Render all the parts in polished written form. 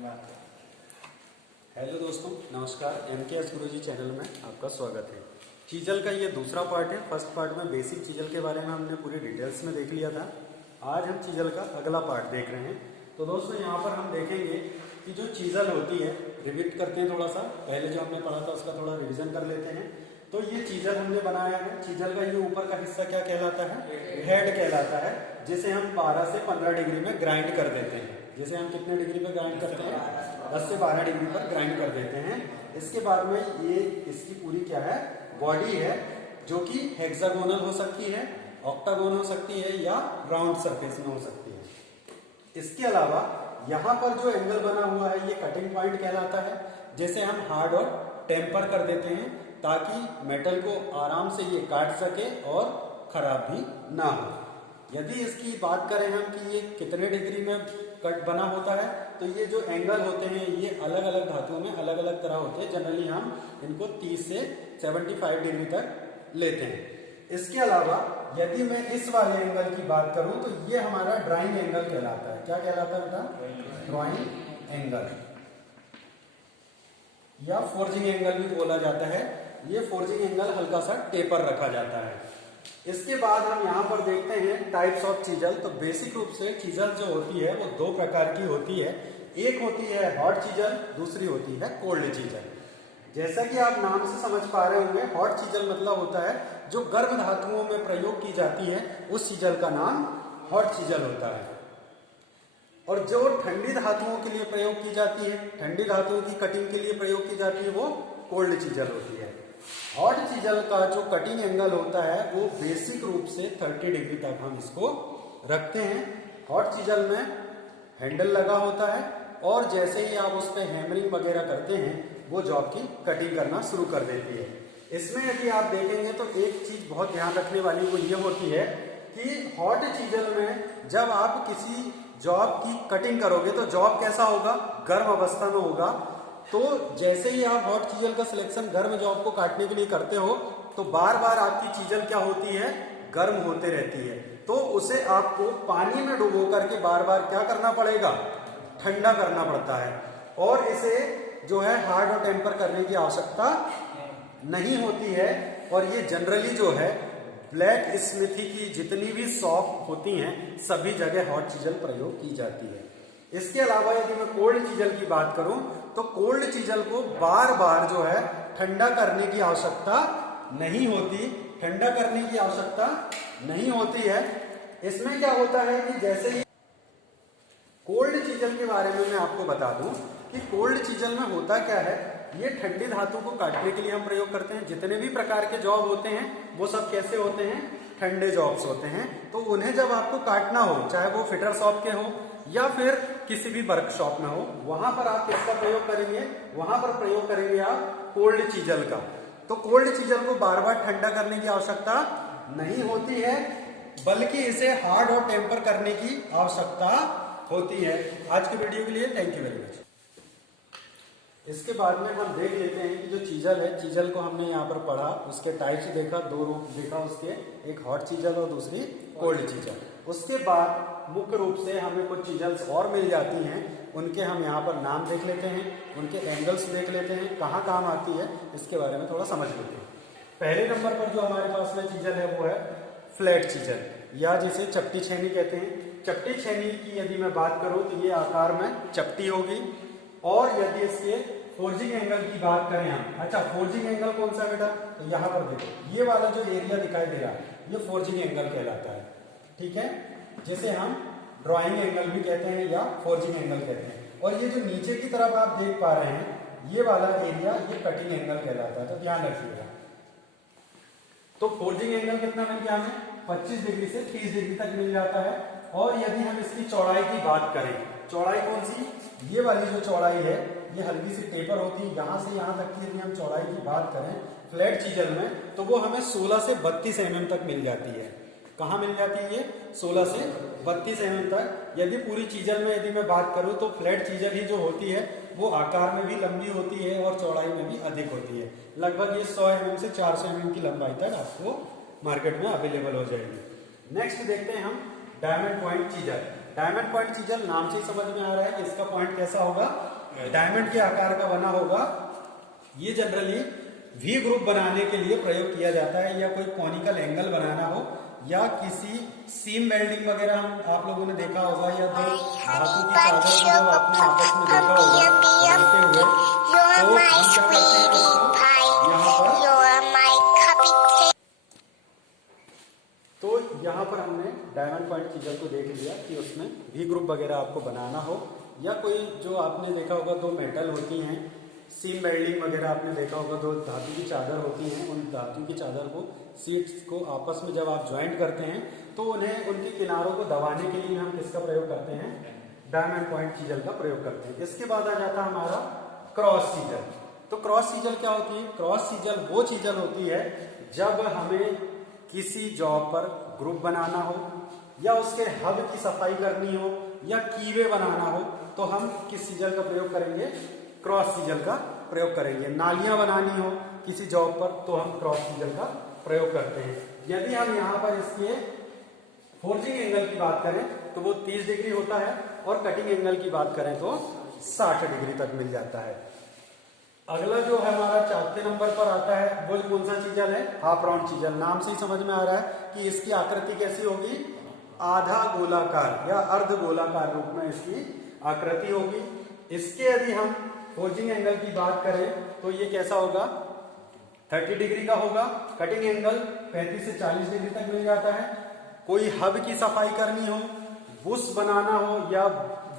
Hello दोस्तों, नमस्कार। MKS गुरुजी channel में आपका स्वागत है। चीजल का ये दूसरा पार्ट है। फर्स्ट पार्ट में बेसिक चीजल के बारे में हमने पूरी डिटेल्स में देख लिया था। आज हम चीजल का अगला पार्ट देख रहे हैं। तो दोस्तों यहाँ पर हम देखेंगे कि जो चीजल होती है, रिविट करते हैं थोड़ा सा। पहले जो हमने पढ़ा था उसका थोड़ा रिविजन कर लेते हैं। तो ये चीजल हमने बनाया है। चीजल का ये ऊपर का हिस्सा क्या कहलाता है? हेड कहलाता है, जिसे हम 12 से 15 डिग्री में ग्राइंड कर देते हैं। जैसे हम कितने डिग्री पे ग्राइंड करते हैं? 10 से 12 डिग्री पर ग्राइंड कर देते हैं। इसके बाद में ये इसकी पूरी क्या है? बॉडी है, जो कि हेक्सागोनल हो सकती है, ऑक्टागोन हो सकती है या राउंड सरफेस में हो सकती है। इसके अलावा यहाँ पर जो एंगल बना हुआ है ये कटिंग पॉइंट कहलाता है, जैसे हम हार्ड और टेम्पर कर देते हैं ताकि मेटल को आराम से ये काट सके और खराब भी ना हो। यदि इसकी बात करें हम कि ये कितने डिग्री में कट बना होता है, तो ये जो एंगल होते हैं ये अलग अलग धातुओं में अलग अलग तरह होते हैं। जनरली हम इनको 30 से 75 डिग्री तक लेते हैं। इसके अलावा यदि मैं इस वाले एंगल की बात करूं तो ये हमारा ड्राइंग एंगल कहलाता है। क्या कहलाता है बेटा? ड्राइंग एंगल या फोर्जिंग एंगल भी बोला जाता है। ये फोर्जिंग एंगल हल्का सा टेपर रखा जाता है। इसके बाद हम यहाँ पर देखते हैं टाइप्स ऑफ चीजल। तो बेसिक रूप से चीजल जो होती है वो दो प्रकार की होती है। एक होती है हॉट चीजल, दूसरी होती है कोल्ड चीजल। जैसा कि आप नाम से समझ पा रहे होंगे, हॉट चीजल मतलब होता है जो गर्म धातुओं में प्रयोग की जाती है, उस चीजल का नाम हॉट चीजल होता है। और जो ठंडी धातुओं के लिए प्रयोग की जाती है, ठंडी धातुओं की कटिंग के लिए प्रयोग की जाती है, वो कोल्ड चीजल होती है। हॉट चीजल का जो कटिंग एंगल होता है वो बेसिक रूप से 30 डिग्री तक हम इसको रखते हैं। हॉट चीजल में हैंडल लगा होता है और जैसे ही आप उस पर हैमरिंग वगैरह करते हैं वो जॉब की कटिंग करना शुरू कर देती है। इसमें यदि आप देखेंगे तो एक चीज बहुत ध्यान रखने वाली वो ये होती है कि हॉट चीजल में जब आप किसी जॉब की कटिंग करोगे तो जॉब कैसा होगा? गर्म अवस्था में होगा। तो जैसे ही आप हॉट चीजल का सिलेक्शन गर्म जॉब को काटने के लिए करते हो तो बार बार आपकी चीजल क्या होती है? गर्म होते रहती है। तो उसे आपको पानी में डुबो करके बार बार क्या करना पड़ेगा? ठंडा करना पड़ता है। और इसे जो है हार्ड और टेम्पर करने की आवश्यकता नहीं होती है। और ये जनरली जो है ब्लैक स्मिथी की जितनी भी शॉप होती हैं सभी जगह हॉट चीजल प्रयोग की जाती है। इसके अलावा यदि मैं कोल्ड चीजल की बात करूं तो कोल्ड चीजल को बार बार जो है ठंडा करने की आवश्यकता नहीं होती। ठंडा करने की आवश्यकता नहीं होती है। इसमें क्या होता है कि जैसे ही कोल्ड चीजल के बारे में मैं आपको बता दूं कि कोल्ड चीजल में होता क्या है, ये ठंडी धातु को काटने के लिए हम प्रयोग करते हैं। जितने भी प्रकार के जॉब होते हैं वो सब कैसे होते हैं? ठंडे जॉब्स होते हैं। तो उन्हें जब आपको काटना हो, चाहे वो फिटर शॉप के हो या फिर किसी भी वर्कशॉप में हो, वहां पर आप किसका प्रयोग करेंगे? वहां पर प्रयोग करेंगे आप कोल्ड चीजल का। तो कोल्ड चीजल को बार बार ठंडा करने की आवश्यकता नहीं होती है, बल्कि इसे हार्ड और टेम्पर करने की आवश्यकता होती है। आज के वीडियो के लिए थैंक यू वेरी मच। इसके बाद में हम देख लेते हैं कि जो चीजल है, चीजल को हमने यहाँ पर पढ़ा, उसके टाइप्स देखा, दो रूप देखा उसके, एक हॉट चीजल और दूसरी कोल्ड चीजल। उसके बाद मुख्य रूप से हमें कुछ चीजल्स और मिल जाती हैं, उनके हम यहाँ पर नाम देख लेते हैं, उनके एंगल्स देख लेते हैं, कहाँ काम आती है इसके बारे में थोड़ा समझ लेते हैं। पहले नंबर पर जो हमारे पास में चीजल है वो है फ्लैट चीजल, या जिसे चपटी छेनी कहते हैं। चपटी छेनी की यदि मैं बात करूं तो ये आकार में चपटी होगी। और यदि इसके फोर्जिंग एंगल की बात करें हम, अच्छा फोर्जिंग एंगल कौन सा बेटा? तो यहाँ पर देखो ये वाला जो एरिया दिखाई दे रहा है ये फोर्जिंग एंगल कहलाता है। ठीक है, जिसे हम ड्राइंग एंगल भी कहते हैं या फोर्जिंग एंगल कहते हैं। और ये जो नीचे की तरफ आप देख पा रहे हैं ये वाला एरिया ये कटिंग एंगल कहलाता है। तो ध्यान रखिएगा। तो फोर्जिंग एंगल कितना मिल गया हमें? 25 डिग्री से 30 डिग्री तक मिल जाता है। और यदि हम इसकी चौड़ाई की बात करें, चौड़ाई कौन सी? ये वाली जो चौड़ाई है ये हल्की सी टेपर होती है। यहां से यहां तक की यदि हम चौड़ाई की बात करें फ्लैट चीजल में तो वो हमें 16 से 32 mm तक मिल जाती है। कहाँ मिल जाती है ये? 16 से 32 mm तक। यदि पूरी चीजल में यदि मैं बात करूं तो फ्लैट चीजल ही जो होती है वो आकार में भी लंबी होती है और चौड़ाई में भी अधिक होती है। लगभग ये 100 mm से 400 mm की लंबाई तक आपको मार्केट में अवेलेबल हो जाएगी। नेक्स्ट देखते हैं हम diamond point chisel. Diamond point chisel नाम से ही समझ में आ रहा है कि इसका पॉइंट कैसा होगा, डायमंड के आकार का बना होगा। ये जनरली वी ग्रुप बनाने के लिए प्रयोग किया जाता है, या कोई कॉनिकल एंगल बनाना हो, या किसी सीम वेल्डिंग वगैरह हम आप लोगों ने देखा होगा, या दो धातु की चादर को जब आपने आपस में देखा होगा बनते हुए, तो हम क्या करते हैं इसको यहाँ पर, तो यहाँ पर हमने डायमंड पॉइंट चीजल को देख लिया कि उसमें वी ग्रुप वगैरह आपको बनाना हो, या कोई जो आपने देखा होगा दो मेटल होती हैं, सीम वेल्डिंग वगैरह आपने देखा होगा, दो धातु की चादर होती हैं, उन धातु की चादर को सीट्स को आपस में जब आप ज्वाइंट करते हैं तो उन्हें उनके किनारों को दबाने के लिए हम किसका प्रयोग करते हैं, डायमंड पॉइंट चीजल का प्रयोग करते हैं। इसके बाद आ जाता है हमारा क्रॉस चीजल। तो क्रॉस चीजल क्या होती है, क्रॉस चीजल वो चीजल होती है जब हमें किसी जॉब पर ग्रुप बनाना हो, या उसके हब की सफाई करनी हो, या कीवे बनाना हो, तो हम किस चीजल का प्रयोग करेंगे, क्रॉस चीजल का प्रयोग करेंगे। नालियां बनानी हो किसी जॉब पर तो हम क्रॉस चीजल का प्रयोग करते हैं। यदि हम यहाँ पर इसके फोर्जिंग एंगल की बात करें तो वो 30 डिग्री होता है, और कटिंग एंगल की बात करें तो 60 डिग्री तक मिल जाता है। अगला जो है हमारा चौथे नंबर पर आता है वो कौन सा चीजल है, हाफ राउंड चीजल। नाम से ही समझ में आ रहा है कि इसकी आकृति कैसी होगी, आधा गोलाकार या अर्ध गोलाकार रूप में इसकी आकृति होगी। इसके यदि हम फोर्जिंग एंगल की बात करें तो ये कैसा होगा, 30 डिग्री का होगा। कटिंग एंगल 35 से 40 डिग्री तक मिल जाता है। कोई हब की सफाई करनी हो, बुश बनाना हो, या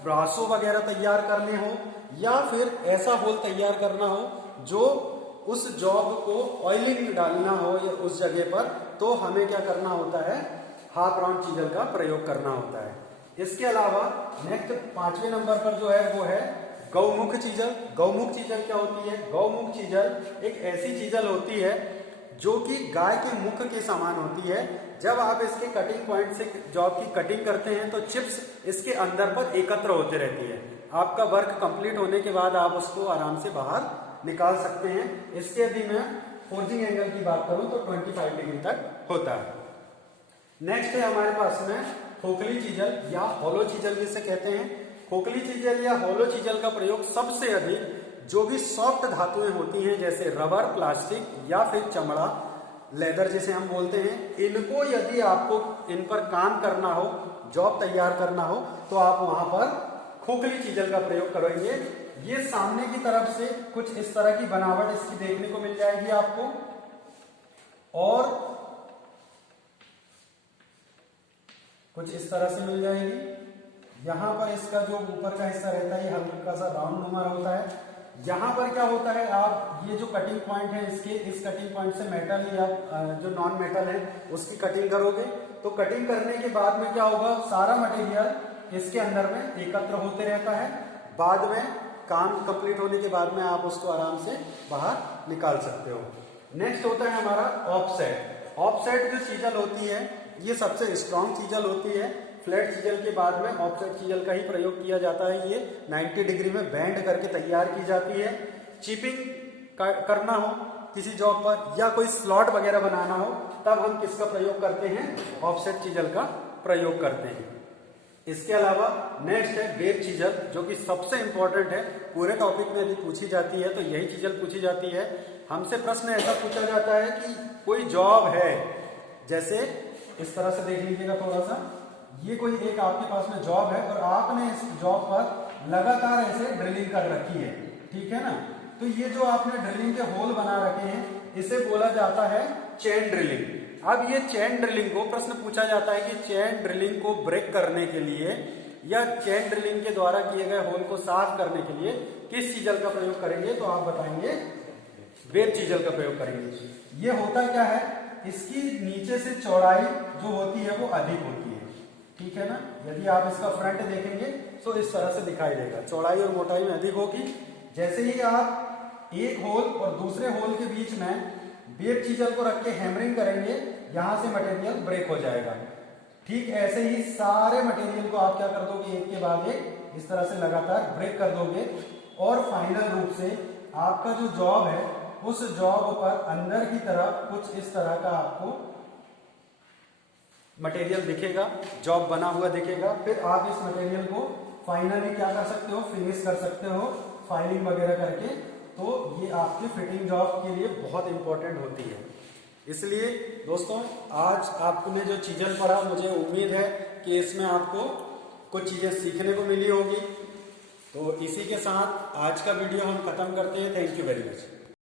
ब्रासो वगैरह तैयार करने हो, या फिर ऐसा होल तैयार करना हो जो उस जॉब को ऑयलिंग डालना हो या उस जगह पर, तो हमें क्या करना होता है, हाफ राउंड चीजल का प्रयोग करना होता है। इसके अलावा नेक्स्ट 5वें नंबर पर जो है वो है गौमुख चीजल। गौमुख चीजल क्या होती है, गौमुख चीजल एक ऐसी चीजल होती है जो कि गाय के मुख के समान होती है। जब आप इसके कटिंग पॉइंट से जॉब की कटिंग करते हैं तो चिप्स इसके अंदर पर एकत्र होते रहती है। आपका वर्क कंप्लीट होने के बाद आप उसको आराम से बाहर निकाल सकते हैं। इसके यदि मैं फोर्जिंग एंगल की बात करूं तो 25 डिग्री तक होता है। नेक्स्ट है हमारे पास में खोखली चीजल या होलो चीजल जिसे कहते हैं। खोखली चीजल या होलो चीजल का प्रयोग सबसे अधिक जो भी सॉफ्ट धातुएं होती हैं जैसे रबर, प्लास्टिक या फिर चमड़ा, लेदर जिसे हम बोलते हैं, इनको यदि आपको इन पर काम करना हो, जॉब तैयार करना हो, तो आप वहां पर खोखली चीजल का प्रयोग करेंगे। ये सामने की तरफ से कुछ इस तरह की बनावट इसकी देखने को मिल जाएगी आपको, और कुछ इस तरह से मिल जाएगी। यहां पर इसका जो ऊपर का हिस्सा रहता है ये हल्का सा राउंड नुमा होता है। यहां पर क्या होता है, आप ये जो कटिंग पॉइंट है इसके, इस कटिंग पॉइंट से मेटल या जो नॉन मेटल है उसकी कटिंग करोगे, तो कटिंग करने के बाद में क्या होगा, सारा मटेरियल इसके अंदर में एकत्र होते रहता है। बाद में काम कंप्लीट होने के बाद में आप उसको आराम से बाहर निकाल सकते हो। नेक्स्ट होता है हमारा ऑफसेट। ऑफसेट जो चीजल होती है ये सबसे स्ट्रॉन्ग चीजल होती है। फ्लैट चीजल के बाद में ऑफसेट चीजल का ही प्रयोग किया जाता है। ये 90 डिग्री में बेंड करके तैयार की जाती है। चिपिंग करना हो किसी जॉब पर या कोई स्लॉट वगैरह बनाना हो, तब हम किसका प्रयोग करते हैं, ऑफसेट चीजल का प्रयोग करते हैं। इसके अलावा नेक्स्ट है वेब चीजल, जो कि सबसे इंपॉर्टेंट है। पूरे टॉपिक में यदि पूछी जाती है तो यही चीजल पूछी जाती है। हमसे प्रश्न ऐसा पूछा जाता है कि कोई जॉब है, जैसे इस तरह से देख लीजिएगा थोड़ा सा, ये कोई एक आपके पास में जॉब है और आपने इस जॉब पर लगातार ऐसे ड्रिलिंग कर रखी है, ठीक है ना। तो ये जो आपने ड्रिलिंग के होल बना रखे हैं इसे बोला जाता है चेन ड्रिलिंग। अब ये चेन ड्रिलिंग को प्रश्न पूछा जाता है कि चेन ड्रिलिंग को ब्रेक करने के लिए या चेन ड्रिलिंग के द्वारा किए गए होल को साफ करने के लिए किस चीजल का प्रयोग करेंगे, तो आप बताएंगे वेब चीजल का प्रयोग करेंगे। ये होता क्या है, इसकी नीचे से चौड़ाई जो होती है वो अधिक होती है, ठीक है ना। यदि आप इसका फ्रंट देखेंगे तो इस तरह से दिखाई देगा, चौड़ाई और मोटाई में अधिक होगी। जैसे ही आप एक होल और दूसरे होल के बीच में वेब चीजल को रख के हैमरिंग करेंगे, यहां से मटेरियल ब्रेक हो जाएगा। ठीक ऐसे ही सारे मटेरियल को आप क्या कर दोगे, एक के बाद एक इस तरह से लगातार ब्रेक कर दोगे, और फाइनल रूप से आपका जो जॉब है उस जॉब पर अंदर की तरफ कुछ इस तरह का आपको मटेरियल दिखेगा, जॉब बना हुआ दिखेगा। फिर आप इस मटेरियल को फाइनली क्या कर सकते हो, फिनिश कर सकते हो फाइलिंग वगैरह करके। तो ये आपकी फिटिंग जॉब के लिए बहुत इंपॉर्टेंट होती है। इसलिए दोस्तों आज आपने जो चीज़ें पढ़ा, मुझे उम्मीद है कि इसमें आपको कुछ चीज़ें सीखने को मिली होगी। तो इसी के साथ आज का वीडियो हम खत्म करते हैं। Thank you very much.